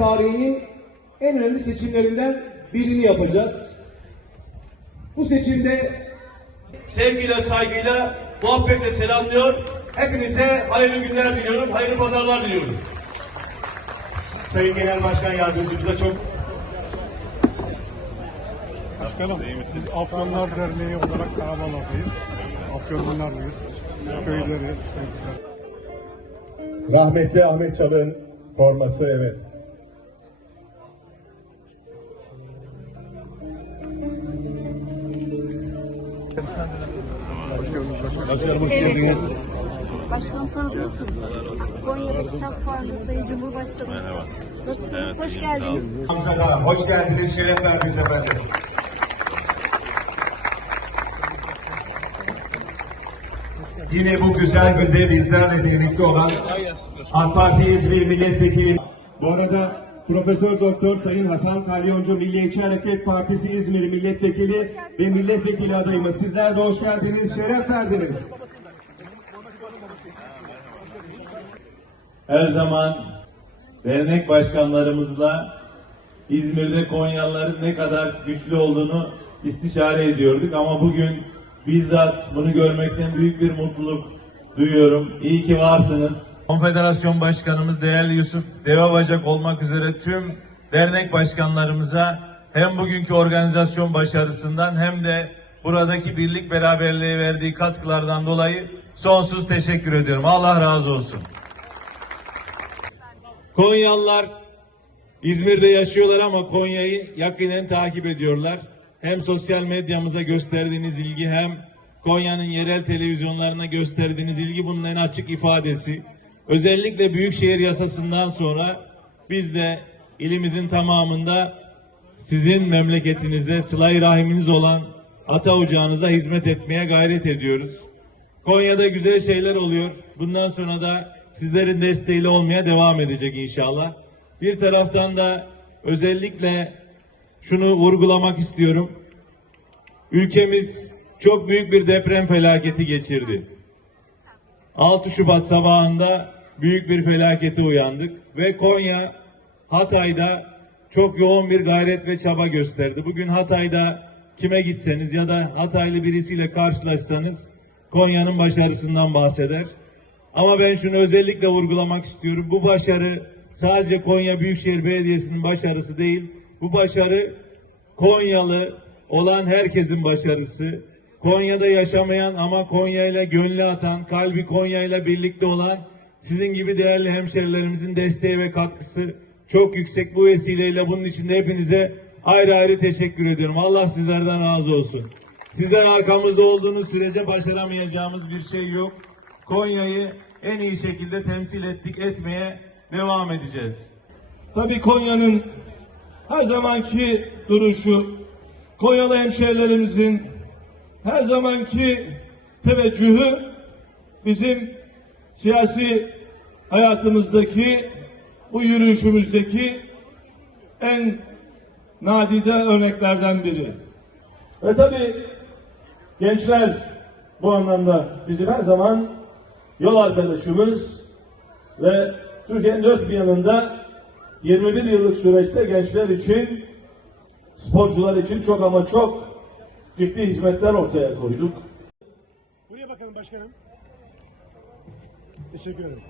tarihinin en önemli seçimlerinden birini yapacağız. Bu seçimde sevgiyle, saygıyla, muhabbetle selamlıyor. Hepinize hayırlı günler diliyorum, hayırlı pazarlar diliyorum. Sayın Genel Başkan Yardımcımıza çok Başkanım, biz Afganlar Derneği olarak Karamanlı'dayız. Afyonlularlıyız. Köyleri, işte rahmetli Ahmet Çalık'ın forması evet. Başkanım tanıdınız. Konya'da kitap vardı Sayın Cumhurbaşkanı. Merhaba. Nasılsınız? Hoş geldiniz. Hamza Dağ, hoş geldiniz, şeref verdiniz efendim. Yine bu güzel günde bizlerle birlikte olan AK Parti İzmir Milletvekili. Bu arada Profesör Doktor Sayın Hasan Kalyoncu Milliyetçi Hareket Partisi İzmir Milletvekili ve Milletvekili adayımız. Sizler de hoş geldiniz, şeref verdiniz. her zaman dernek başkanlarımızla İzmir'de Konyalıların ne kadar güçlü olduğunu istişare ediyorduk ama bugün bizzat bunu görmekten büyük bir mutluluk duyuyorum. İyi ki varsınız. Konfederasyon Başkanımız değerli Yusuf Devabacak olmak üzere tüm dernek başkanlarımıza hem bugünkü organizasyon başarısından hem de buradaki birlik beraberliğe verdiği katkılardan dolayı sonsuz teşekkür ediyorum. Allah razı olsun. Konyalılar İzmir'de yaşıyorlar ama Konya'yı yakinen takip ediyorlar. Hem sosyal medyamıza gösterdiğiniz ilgi hem Konya'nın yerel televizyonlarına gösterdiğiniz ilgi bunun en açık ifadesi. Özellikle Büyükşehir Yasası'ndan sonra biz de ilimizin tamamında sizin memleketinize, sıla rahiminiz olan ata ocağınıza hizmet etmeye gayret ediyoruz. Konya'da güzel şeyler oluyor. Bundan sonra da sizlerin desteğiyle olmaya devam edecek inşallah. Bir taraftan da özellikle şunu vurgulamak istiyorum. Ülkemiz çok büyük bir deprem felaketi geçirdi. 6 Şubat sabahında büyük bir felakete uyandık ve Konya Hatay'da çok yoğun bir gayret ve çaba gösterdi. Bugün Hatay'da kime gitseniz ya da Hataylı birisiyle karşılaşsanız Konya'nın başarısından bahseder. Ama ben şunu özellikle vurgulamak istiyorum. Bu başarı sadece Konya Büyükşehir Belediyesi'nin başarısı değil. Bu başarı Konyalı olan herkesin başarısı. Konya'da yaşamayan ama Konya ile gönlü atan, kalbi Konya ile birlikte olan sizin gibi değerli hemşerilerimizin desteği ve katkısı çok yüksek. Bu vesileyle bunun için de hepinize ayrı ayrı teşekkür ediyorum. Allah sizlerden razı olsun. Sizler arkamızda olduğunuz sürece başaramayacağımız bir şey yok. Konya'yı en iyi şekilde temsil ettik, etmeye devam edeceğiz. Tabii Konya'nın her zamanki duruşu, Konyalı hemşehrilerimizin her zamanki teveccühü bizim siyasi hayatımızdaki bu yürüyüşümüzdeki en nadide örneklerden biri. Ve tabii gençler bu anlamda bizim her zaman yol arkadaşımız ve Türkiye'nin dört bir yanında 21 yıllık süreçte gençler için, sporcular için çok ama çok ciddi hizmetler ortaya koyduk. Buraya bakalım başkanım. Teşekkür ederim.